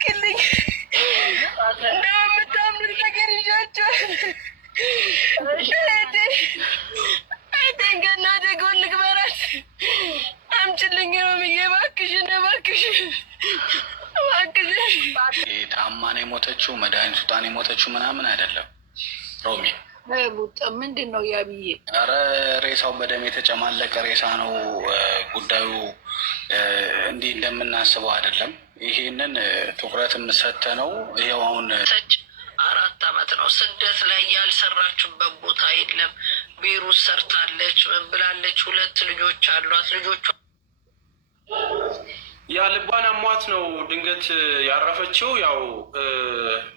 ክልኝ እንደምታምኑት ነገር ይዣቸዋል። አይቴን ከእናቴ ጎን ልግበራት አምጪልኝ ሮምዬ፣ እባክሽን እባክሽን እባክሽን። ታማን የሞተችው መድኃኒቱ ጣን የሞተችው ምናምን አይደለም ሮሚ። ምንድን ነው ያብዬ? ኧረ ሬሳው በደም የተጨማለቀ ሬሳ ነው። ጉዳዩ እንዲህ እንደምናስበው አይደለም። ይሄንን ትኩረት የምሰተ ነው። ይሄው አሁን 4 ዓመት ነው ስደት ላይ ያልሰራችበት ቦታ የለም። ቤሩት ሰርታለች፣ ምን ብላለች። 2 ልጆች አሏት። ልጆቿ ያ ልቧን አሟት ነው ድንገት ያረፈችው። ያው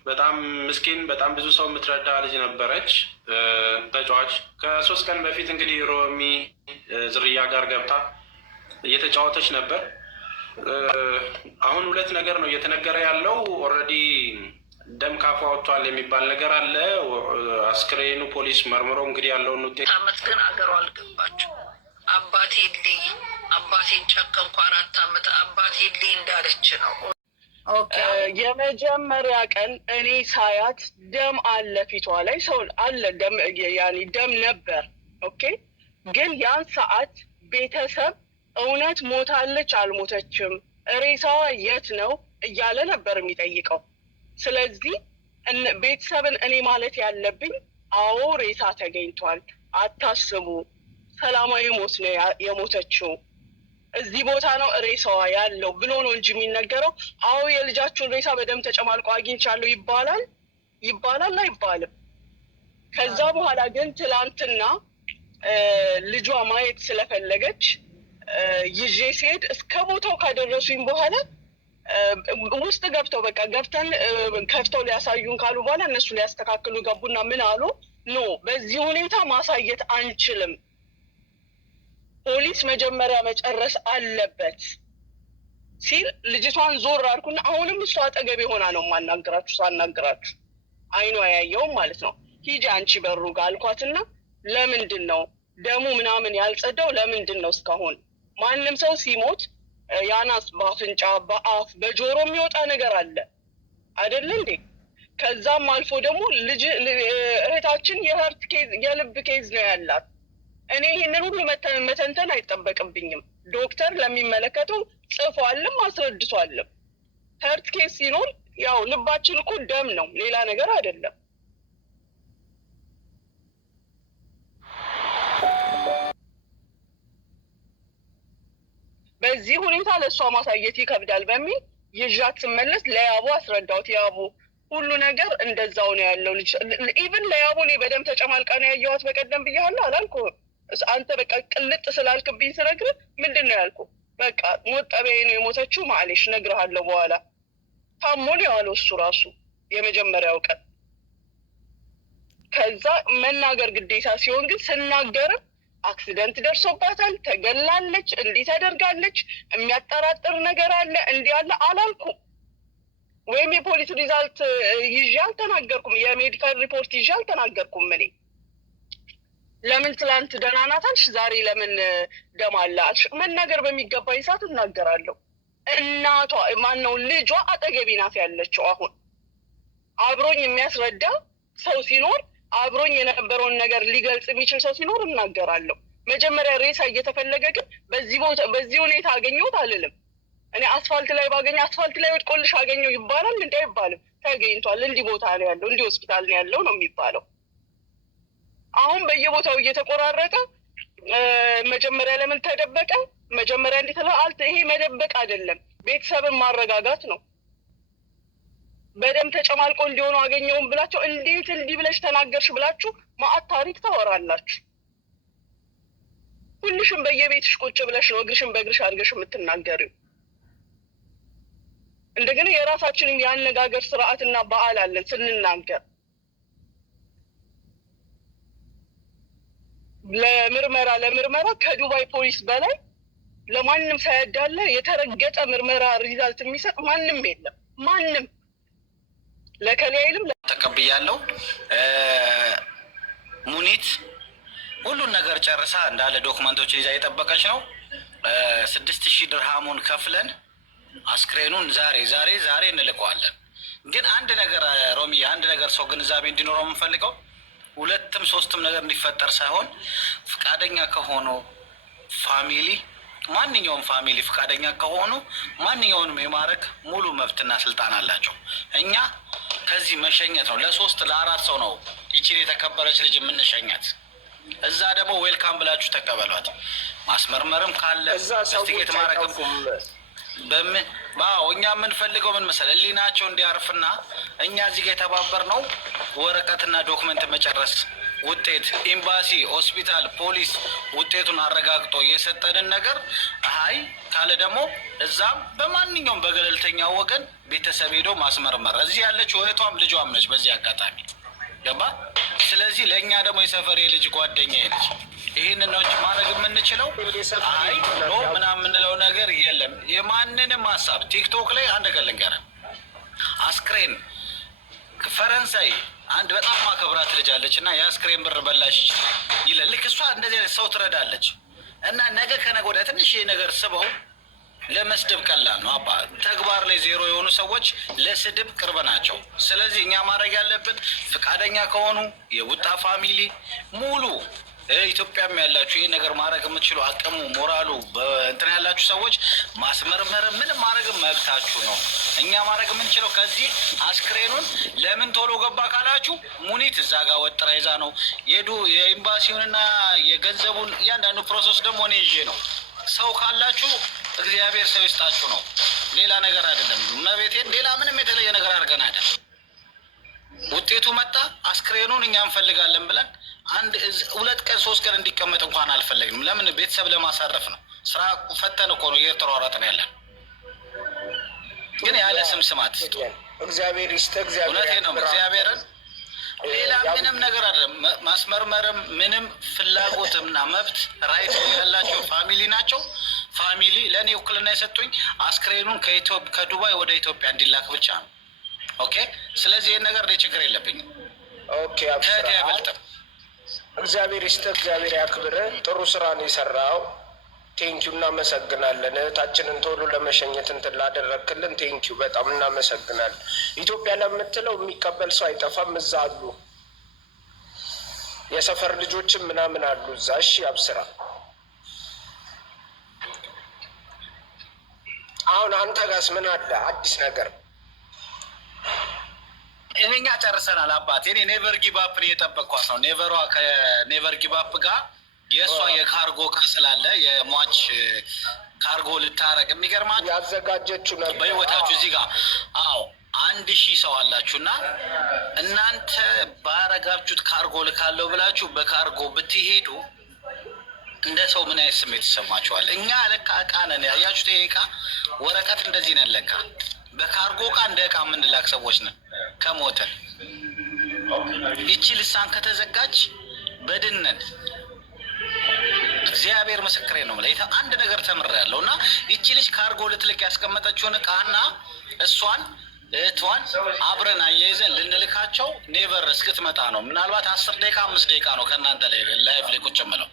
በጣም ምስኪን፣ በጣም ብዙ ሰው የምትረዳ ልጅ ነበረች፣ ተጫዋች። ከ3 ቀን በፊት እንግዲህ ሮሚ ዝርያ ጋር ገብታ እየተጫወተች ነበር። አሁን 2 ነገር ነው እየተነገረ ያለው። ኦልሬዲ ደም ካፏ ወጥቷል የሚባል ነገር አለ። አስክሬኑ ፖሊስ መርምሮ እንግዲህ ያለውን ውጤት። አመት ግን አገሯ አልገባችው። አባቴ ልይ አባቴን ጨቀንኩ 4 ዓመት አባቴ ልይ እንዳለች ነው። የመጀመሪያ ቀን እኔ ሳያት ደም አለ ፊቷ ላይ፣ ሰው አለ ደም፣ ያኔ ደም ነበር። ኦኬ። ግን ያን ሰዓት ቤተሰብ እውነት ሞታለች አልሞተችም፣ ሬሳዋ የት ነው እያለ ነበር የሚጠይቀው። ስለዚህ ቤተሰብን እኔ ማለት ያለብኝ አዎ ሬሳ ተገኝቷል፣ አታስቡ፣ ሰላማዊ ሞት ነው የሞተችው፣ እዚህ ቦታ ነው ሬሳዋ ያለው ብሎ ነው እንጂ የሚነገረው። አዎ የልጃችሁን ሬሳ በደም ተጨማልቆ አግኝቻለሁ ይባላል አይባልም። ከዛ በኋላ ግን ትላንትና ልጇ ማየት ስለፈለገች ይዤ ሲሄድ እስከ ቦታው ካደረሱኝ በኋላ ውስጥ ገብተው በቃ ገብተን ከፍተው ሊያሳዩን ካሉ በኋላ እነሱ ሊያስተካክሉ ገቡና ምን አሉ፣ ኖ በዚህ ሁኔታ ማሳየት አንችልም፣ ፖሊስ መጀመሪያ መጨረስ አለበት ሲል ልጅቷን ዞር አልኩና አሁንም እሷ አጠገቤ ሆና ነው ሳናግራችሁ አይኗ ያየውም ማለት ነው። ሂጂ አንቺ በሩ ጋር አልኳትና ለምንድን ነው ደሙ ምናምን ያልጸዳው? ለምንድን ነው እስካሁን ማንም ሰው ሲሞት ያናስ በአፍንጫ በአፍ በጆሮ የሚወጣ ነገር አለ አይደል እንዴ? ከዛም አልፎ ደግሞ እህታችን የሀርት ኬዝ የልብ ኬዝ ነው ያላት። እኔ ይህንን ሁሉ መተንተን አይጠበቅብኝም። ዶክተር ለሚመለከተው ጽፏልም አስረድቷልም። ሀርት ኬዝ ሲኖር ያው ልባችን እኮ ደም ነው፣ ሌላ ነገር አይደለም። በዚህ ሁኔታ ለእሷ ማሳየት ይከብዳል በሚል ይዣት ስመለስ ለያቡ አስረዳሁት። ያቡ ሁሉ ነገር እንደዛው ነው ያለው ልጅ። ኢቭን ለያቡ እኔ በደም ተጨማልቃ ነው ያየኋት በቀደም ብያለሁ አላልኩህም? አንተ በቃ ቅልጥ ስላልክብኝ ስነግርህ ምንድን ነው ያልኩህ? በቃ ሞት ጠቢያዬ ነው የሞተችው ማለሽ እነግርሃለሁ በኋላ። ታሞ ነው የዋለው እሱ ራሱ የመጀመሪያው ቀን። ከዛ መናገር ግዴታ ሲሆን ግን ስናገርም አክሲደንት ደርሶባታል፣ ተገላለች፣ እንዲህ ተደርጋለች፣ የሚያጠራጥር ነገር አለ እንዲህ አለ አላልኩም። ወይም የፖሊስ ሪዛልት ይዤ አልተናገርኩም፣ የሜዲካል ሪፖርት ይዤ አልተናገርኩም። እኔ ለምን ትላንት ደህና ናት አልሽ፣ ዛሬ ለምን ደም አለ አልሽ? መናገር በሚገባኝ ሰዓት እናገራለሁ። እናቷ ማነው ልጇ አጠገቢ ናት ያለችው። አሁን አብሮኝ የሚያስረዳ ሰው ሲኖር አብሮኝ የነበረውን ነገር ሊገልጽ የሚችል ሰው ሲኖር እናገራለሁ። መጀመሪያ ሬሳ እየተፈለገ ግን በዚህ ሁኔታ አገኘሁት አልልም። እኔ አስፋልት ላይ ባገኘ አስፋልት ላይ ወድቆልሽ አገኘው ይባላል እንዲ አይባልም። ተገኝቷል፣ እንዲህ ቦታ ነው ያለው፣ እንዲህ ሆስፒታል ነው ያለው ነው የሚባለው። አሁን በየቦታው እየተቆራረጠ መጀመሪያ ለምን ተደበቀ? መጀመሪያ እንዲህ ይሄ መደበቅ አይደለም፣ ቤተሰብን ማረጋጋት ነው። በደም ተጨማልቆ እንዲሆኑ አገኘውን ብላችሁ እንዴት እንዲህ ብለሽ ተናገርሽ ብላችሁ ማአት ታሪክ ታወራላችሁ። ሁልሽም በየቤትሽ ቁጭ ብለሽ ነው እግርሽን በእግርሽ አድርገሽ የምትናገሪው። እንደገና የራሳችንን የአነጋገር ስርዓትና በዓል አለን ስንናገር። ለምርመራ ከዱባይ ፖሊስ በላይ ለማንም ሳያዳለ የተረገጠ ምርመራ ሪዛልት የሚሰጥ ማንም የለም። ማንም ለከሌይልም ተቀብያለሁ። ሙኒት ሁሉን ነገር ጨርሳ እንዳለ ዶክመንቶች ይዛ የጠበቀች ነው። 6000 ድርሃሙን ከፍለን አስክሬኑን ዛሬ እንልቀዋለን። ግን አንድ ነገር ሮሚ፣ አንድ ነገር ሰው ግንዛቤ እንዲኖረው የምንፈልገው ሁለትም ሶስትም ነገር እንዲፈጠር ሳይሆን ፍቃደኛ ከሆኑ ፋሚሊ ማንኛውም ፋሚሊ ፍቃደኛ ከሆኑ ማንኛውንም የማድረግ ሙሉ መብትና ስልጣን አላቸው። እኛ ከዚህ መሸኘት ነው። ለ3 ለ4 ሰው ነው ይችን የተከበረች ልጅ የምንሸኛት። እዛ ደግሞ ዌልካም ብላችሁ ተቀበሏት። ማስመርመርም ካለ ኢንቨስቲጌት ማድረግም በምን እኛ የምንፈልገው ምን መሰለህ፣ ህሊናቸው እንዲያርፍና እኛ እዚህ ጋር የተባበርነው ወረቀትና ዶክመንት መጨረስ ውጤት ኤምባሲ፣ ሆስፒታል፣ ፖሊስ ውጤቱን አረጋግጦ የሰጠንን ነገር አይ ካለ ደግሞ እዛም በማንኛውም በገለልተኛ ወገን ቤተሰብ ሄዶ ማስመርመር። እዚህ ያለችው እህቷም ልጇም ነች በዚህ አጋጣሚ ገባ። ስለዚህ ለእኛ ደግሞ የሰፈር የልጅ ጓደኛ ልጅ ይህንን ነው ማድረግ የምንችለው። አይ ኖ ምናምን የምንለው ነገር የለም። የማንንም ሀሳብ ቲክቶክ ላይ አንድ ነገር ልንገርህ፣ አስክሬን ፈረንሳይ አንድ በጣም ማከብራት ልጅ አለች እና የአስክሬን ብር በላሽ ይላል። ልክ እሷ እንደዚህ አይነት ሰው ትረዳለች እና ነገ ከነገ ወዲያ ትንሽ ይሄ ነገር ስበው ለመስደብ ቀላል ነው። አባ ተግባር ላይ ዜሮ የሆኑ ሰዎች ለስድብ ቅርብ ናቸው። ስለዚህ እኛ ማድረግ ያለብን ፍቃደኛ ከሆኑ የቡጣ ፋሚሊ ሙሉ ኢትዮጵያም ያላችሁ ይህ ነገር ማድረግ የምትችሉ አቅሙ ሞራሉ እንትን ያላችሁ ሰዎች ማስመርመር ምንም ማድረግ መብታችሁ ነው። እኛ ማድረግ የምንችለው ከዚህ አስክሬኑን ለምን ቶሎ ገባ ካላችሁ ሙኒት እዛ ጋር ወጥራ ይዛ ነው የኤምባሲውንና የገንዘቡን እያንዳንዱ ፕሮሰስ ደግሞ እኔ ይዤ ነው። ሰው ካላችሁ እግዚአብሔር ሰው ይስጣችሁ ነው። ሌላ ነገር አይደለም። መቤቴን ሌላ ምንም የተለየ ነገር አድርገን አይደለም። ውጤቱ መጣ፣ አስክሬኑን እኛ እንፈልጋለን ብለን 2 ቀን 3 ቀን እንዲቀመጥ እንኳን አልፈለግንም። ለምን? ቤተሰብ ለማሳረፍ ነው። ስራ ፈተን እኮ ነው እየተሯሯጥን ያለን። ግን ያለ ስማት እግዚአብሔር ይስጥ። እውነቴን ነው እግዚአብሔርን። ሌላ ምንም ነገር አይደለም። ማስመርመርም ምንም ፍላጎትምና መብት ራይት ያላቸው ፋሚሊ ናቸው። ፋሚሊ ለእኔ ውክልና የሰጡኝ አስክሬኑን ከዱባይ ወደ ኢትዮጵያ እንዲላክ ብቻ ነው። ኦኬ። ስለዚህ ይህን ነገር ላይ ችግር የለብኝም። ኦኬ። አይበልጥም። እግዚአብሔር ይስጥ። እግዚአብሔር ያክብር። ጥሩ ስራ ነው የሰራው። ቴንኪዩ፣ እናመሰግናለን። እህታችንን ቶሎ ለመሸኘት እንትን ላደረግክልን ቴንኪዩ፣ በጣም እናመሰግናለን። ኢትዮጵያ ለምትለው የሚቀበል ሰው አይጠፋም። እዛ አሉ የሰፈር ልጆችም ምናምን አሉ እዛ። እሺ አብስራ፣ አሁን አንተ ጋስ ምን አለ አዲስ ነገር? እኛ ጨርሰናል አባቴ። እኔ ኔቨር ጊባፕን እየጠበቅኳት ነው። ከኔቨር ጊባፕ ጋር የእሷ የካርጎ እቃ ስላለ የሟች ካርጎ ልታረግ የሚገርማት ያዘጋጀችው ነበር በህይወታችሁ እዚህ ጋር 1000 ሰው አላችሁና እናንተ ባረጋችሁት ካርጎ ልካለው ብላችሁ በካርጎ ብትሄዱ እንደ ሰው ምን አይነት ስሜት ይሰማችኋል? እኛ ለካ እቃ ነን። ያያችሁት ይሄ እቃ ወረቀት እንደዚህ ነን። ለካ በካርጎ እቃ እንደ እቃ የምንላክ ሰዎች ነን። ከሞተን ይቺ ልሳን ከተዘጋች በድነን እግዚአብሔር ምስክሬ ነው። አንድ ነገር ተምሬያለሁ እና ይቺ ልጅ ካርጎ ልትልክ ያስቀመጠችውን እቃና እሷን እህቷን አብረን አያይዘን ልንልካቸው ኔቨር እስክትመጣ ነው። ምናልባት 10 ደቂቃ 5 ደቂቃ ነው ከእናንተ ላይ ላይቭ ላይ ቁጭ ምለው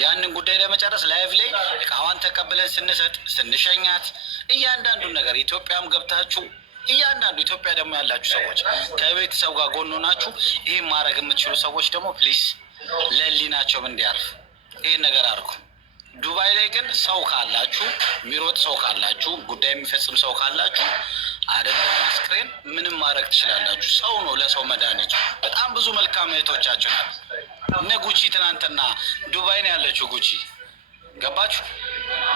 ያንን ጉዳይ ለመጨረስ ላይቭ ላይ እቃዋን ተቀብለን ስንሰጥ ስንሸኛት እያንዳንዱን ነገር ኢትዮጵያም ገብታችሁ እያንዳንዱ ኢትዮጵያ ደግሞ ያላችሁ ሰዎች ከቤተሰብ ጋር ጎን ሆናችሁ ይህን ማድረግ የምትችሉ ሰዎች ደግሞ ፕሊዝ ለህሊናቸውም እንዲያርፍ ይህን ነገር አድርጉ። ዱባይ ላይ ግን ሰው ካላችሁ የሚሮጥ ሰው ካላችሁ ጉዳይ የሚፈጽም ሰው ካላችሁ አይደለም አስክሬን ምንም ማድረግ ትችላላችሁ። ሰው ነው ለሰው መድኃኒቱ። በጣም ብዙ መልካም እህቶቻችሁ ናት። እነ ጉቺ ትናንትና ዱባይ ነው ያለችው። ጉቺ ገባችሁ?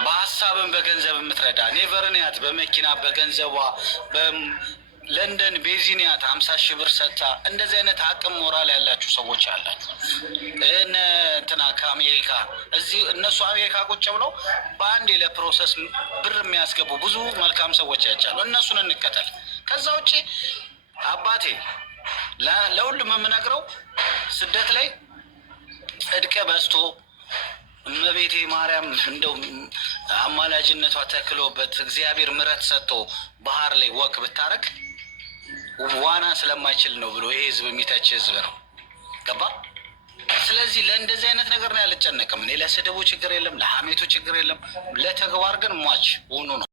በሀሳብን በገንዘብ የምትረዳ ኔቨርንያት በመኪና በገንዘቧ ለንደን ቤዚኒያት 50,000 ብር ሰጥታ እንደዚህ አይነት አቅም ሞራል ያላችሁ ሰዎች አላችሁ። እንትና ከአሜሪካ እዚህ እነሱ አሜሪካ ቁጭ ብለው በአንዴ ለፕሮሰስ ብር የሚያስገቡ ብዙ መልካም ሰዎች ያቻሉ። እነሱን እንከተል። ከዛ ውጭ አባቴ ለሁሉም የምነግረው ስደት ላይ ጽድቅ በዝቶ እመቤቴ ማርያም እንደው አማላጅነቷ ተክሎበት እግዚአብሔር ምሕረት ሰጥቶ ባህር ላይ ወክ ብታረግ ዋና ስለማይችል ነው ብሎ ይሄ ህዝብ የሚተች ህዝብ ነው። ገባ? ስለዚህ ለእንደዚህ አይነት ነገር ነው ያልጨነቅም። እኔ ለስድቡ ችግር የለም፣ ለሀሜቱ ችግር የለም። ለተግባር ግን ሟች ሆኑ ነው።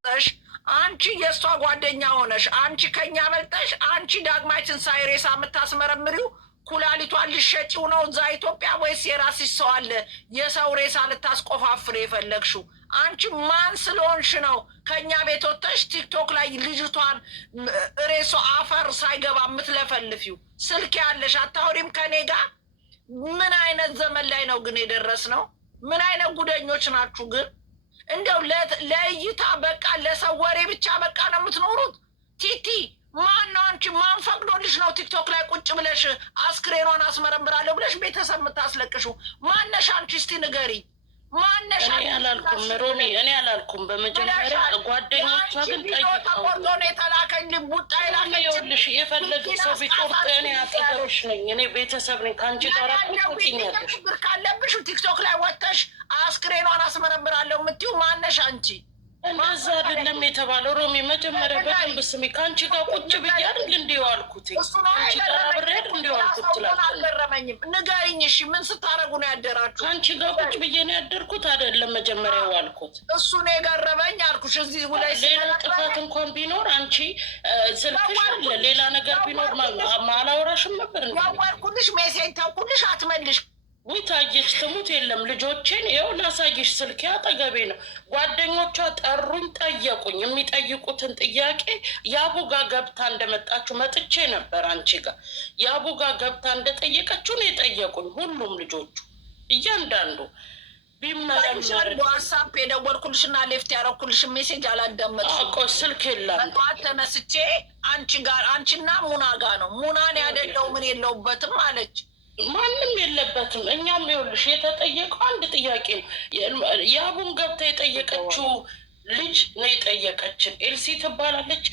አንቺ የእሷ ጓደኛ ሆነሽ አንቺ ከኛ በልጠሽ አንቺ ዳግማችን ሳይሬሳ የምታስመረምሪው ኩላሊቷን ልሸጪው ነው እዛ ኢትዮጵያ ወይስ የራስሽ ሰው አለ የሰው ሬሳ ልታስቆፋፍር የፈለግሽው? አንቺ ማን ስለሆንሽ ነው ከኛ ቤት ወጥተሽ ቲክቶክ ላይ ልጅቷን ሬሶ አፈር ሳይገባ የምትለፈልፊው? ስልክ ያለሽ አታወሪም ከኔ ጋር? ምን አይነት ዘመን ላይ ነው ግን የደረስ ነው? ምን አይነት ጉደኞች ናችሁ ግን? እንደው ለእይታ በቃ ለሰው ወሬ ብቻ በቃ ነው የምትኖሩት? ቲቲ ማን ነው አንቺ? ማን ፈቅዶልሽ ነው ቲክቶክ ላይ ቁጭ ብለሽ አስክሬኗን አስመረምራለሁ ብለሽ ቤተሰብ የምታስለቅሹ? ማነሽ አንቺ? እስቲ ንገሪ ማነሽ? እኔ አላልኩም ሮሚ፣ እኔ አላልኩም። በመጀመሪያ ጓደኞቿ ግን ተቆርጦ ነው የተላከኝ። ቡጣ ይኸውልሽ የፈለገ ሰው ቢቆርጥ እኔ አጠገብሽ ነኝ። እኔ ቤተሰብ ነኝ ከአንቺ ጋር ቁጥኛለሽ። ችግር ካለብሽ ቲክቶክ ላይ ወጥተሽ አስክሬኗን አስመረምራለሁ የምትይው ማነሽ አንቺ? እንደዛ አይደለም የተባለው ሮሚ። መጀመሪያ በደንብ ስሚ። ከአንቺ ጋር ቁጭ ብዬ አይደል እንዲሁ አልኩት። አንቺ ጋር አብሬ አይደል እንዲሁ አልኩት። አልገረመኝም። ንገሪኝ እሺ፣ ምን ስታረጉ ነው ያደራችሁ? ከአንቺ ጋር ቁጭ ብዬ ነው ያደርኩት አይደለም መጀመሪያ ዋልኩት። እሱ ነው የገረመኝ አልኩሽ። እዚህ ላይ ሌላ ጥፋት እንኳን ቢኖር አንቺ ስልክሽ አለ፣ ሌላ ነገር ቢኖር አላወራሽም ነበር። ያወርኩልሽ ሜሴጅ ተውኩልሽ አትመልሽ። ውይ ታየች ትሙት የለም ልጆችን ይኸው ላሳየሽ፣ ስልክ አጠገቤ ነው። ጓደኞቿ ጠሩኝ፣ ጠየቁኝ። የሚጠይቁትን ጥያቄ የአቡጋ ገብታ እንደመጣችሁ መጥቼ ነበር አንቺ ጋር። የአቡጋ ገብታ እንደጠየቀችው ነው የጠየቁኝ ሁሉም ልጆቹ እያንዳንዱ ቢመረመር። ዋትሳፕ የደወልኩልሽ እና ሌፍት ያረኩልሽ ሜሴጅ አላዳመጥሽም። ቆይ ስልክ የለም። ጠዋት ተነስቼ አንቺ ጋር አንቺና ሙና ጋር ነው። ሙናን ያደለው ምን የለውበትም አለች። ማንም የለበትም። እኛም ይኸውልሽ የተጠየቀው አንድ ጥያቄ ነው። የአቡን ገብታ የጠየቀችው ልጅ ነው የጠየቀችን። ኤልሲ ትባላለች።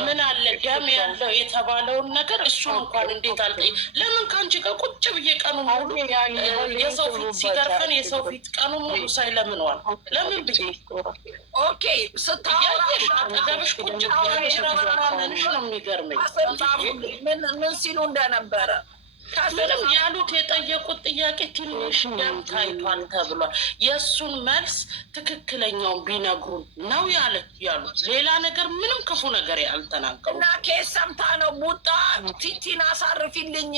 ምን አለ ደም ያለው የተባለውን ነገር እሱን እንኳን እንዴት አልጠየቅ? ለምን ከአንቺ ጋር ቁጭ ብዬ ቀኑ ሙሉ የሰው ፊት ሲገርፈን የሰው ፊት ቀኑ ሙሉ ሳይለምነዋል? ለምን ብዬ ኦኬ ስታያየሽ አጠገብሽ ቁጭ ብዬ ራስማመንሽ ነው የሚገርመኝ ምን ሲሉ እንደነበረ። ምንም ያሉት የጠየቁት ጥያቄ ትንሽ ደም ታይቷል ተብሏል። የእሱን መልስ ትክክለኛውን ቢነግሩን ነው ያሉት። ሌላ ነገር ምንም ክፉ ነገር ያልተናገሩ እና ኬስ ሰምታ ነው ቡጣ ቲቲን አሳርፊልኝ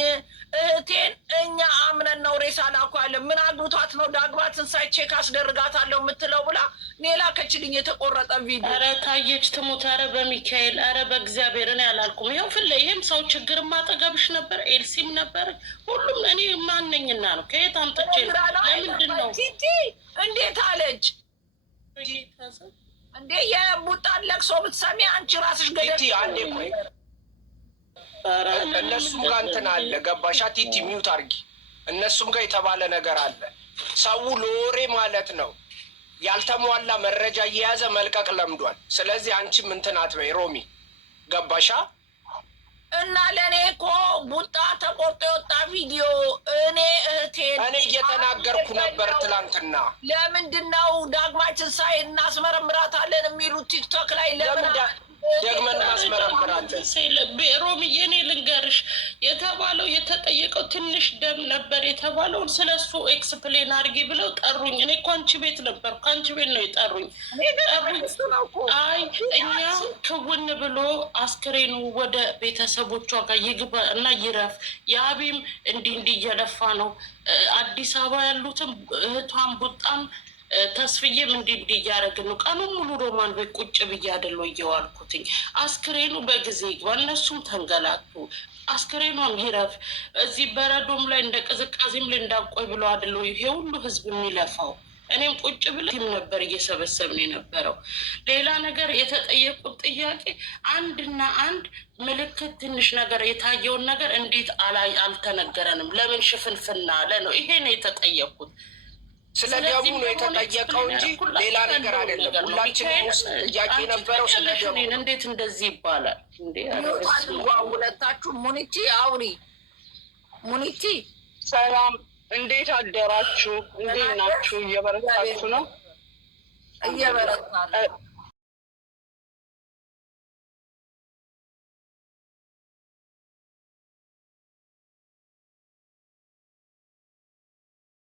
እህቴን እኛ አምነን ነው ሬሳ ላኳለን። ምን አግብቷት ነው ዳግማ ትንሳኤ ቼክ አስደርጋታለሁ የምትለው ብላ ሌላ ከችልኝ የተቆረጠ ቪዲዮ። ኧረ ታየች ትሙት፣ ኧረ በሚካኤል፣ ኧረ በእግዚአብሔር እኔ አላልኩም። ይኸው ፍለ ይህም ሰው ችግር ማጠገብሽ ነበር፣ ኤልሲም ነበር፣ ሁሉም እኔ ማነኝና ነው? ከየት አምጥቼ ለምንድን ነው ቲቲ እንዴት አለች እንዴ? የቡጣን ለቅሶ ብትሰሚ አንቺ ራስሽ ገደል። አንዴ ቆይ እነሱም ጋር እንትን አለ ገባሻ? ቲቲ ሚውት አርጊ። እነሱም ጋር የተባለ ነገር አለ። ሰው ለወሬ ማለት ነው ያልተሟላ መረጃ እየያዘ መልቀቅ ለምዷል። ስለዚህ አንቺም እንትን አትበይ ሮሚ፣ ገባሻ? እና ለእኔ እኮ ቡጣ ተቆርጦ የወጣ ቪዲዮ እኔ እህቴን እኔ እየተናገርኩ ነበር ትላንትና። ለምንድን ነው ዳግማችን ሳይ እናስመረምራታለን የሚሉት ቲክቶክ ላይ? ለምን ደግመን እናስመረምራለን? ሮሚዬ እኔ ልንገርሽ የተባለው የተጠየቀው ትንሽ ደም ነበር የተባለውን ስለሱ ኤክስፕሌን አድርጊ ብለው ጠሩኝ። እኔ እኮ አንቺ ቤት ነበር፣ ከአንቺ ቤት ነው የጠሩኝ። አይ እኛ ክውን ብሎ አስክሬኑ ወደ ቤተሰቦቿ ጋር ይግባ እና ይረፍ። የአቢም እንዲህ እየለፋ ነው። አዲስ አበባ ያሉትም እህቷን ቡጣም ተስፍዬም እንዲህ እያደረግን ነው። ቀኑን ሙሉ ሮማን ቤት ቁጭ ብዬ አይደለ እየዋልኩትኝ። አስክሬኑ በጊዜ ይግባ፣ እነሱም ተንገላቱ። አስክሬኗም ይረፍ። እዚህ በረዶም ላይ እንደ ቅዝቃዜም ላይ እንዳቆይ ብሎ አይደለ ይሄ ሁሉ ህዝብ የሚለፋው። እኔም ቁጭ ብለም ነበር እየሰበሰብን የነበረው። ሌላ ነገር የተጠየቁት ጥያቄ አንድና አንድ ምልክት ትንሽ ነገር የታየውን ነገር እንዴት አልተነገረንም? ለምን ሽፍንፍና አለ ነው። ይሄ ነው የተጠየቁት። ስለ ደሙ ነው የተጠየቀው እንጂ ሌላ ነገር አይደለም። ሁላችንም ውስጥ ጥያቄ ነበረው ስለ ደሙ። እንዴት እንደዚህ ይባላል? ሁለታችሁ ሙኒቲ አውሪ። ሙኒቲ ሰላም፣ እንዴት አደራችሁ? እንዴት ናችሁ? እየበረታችሁ ነው? እየበረታ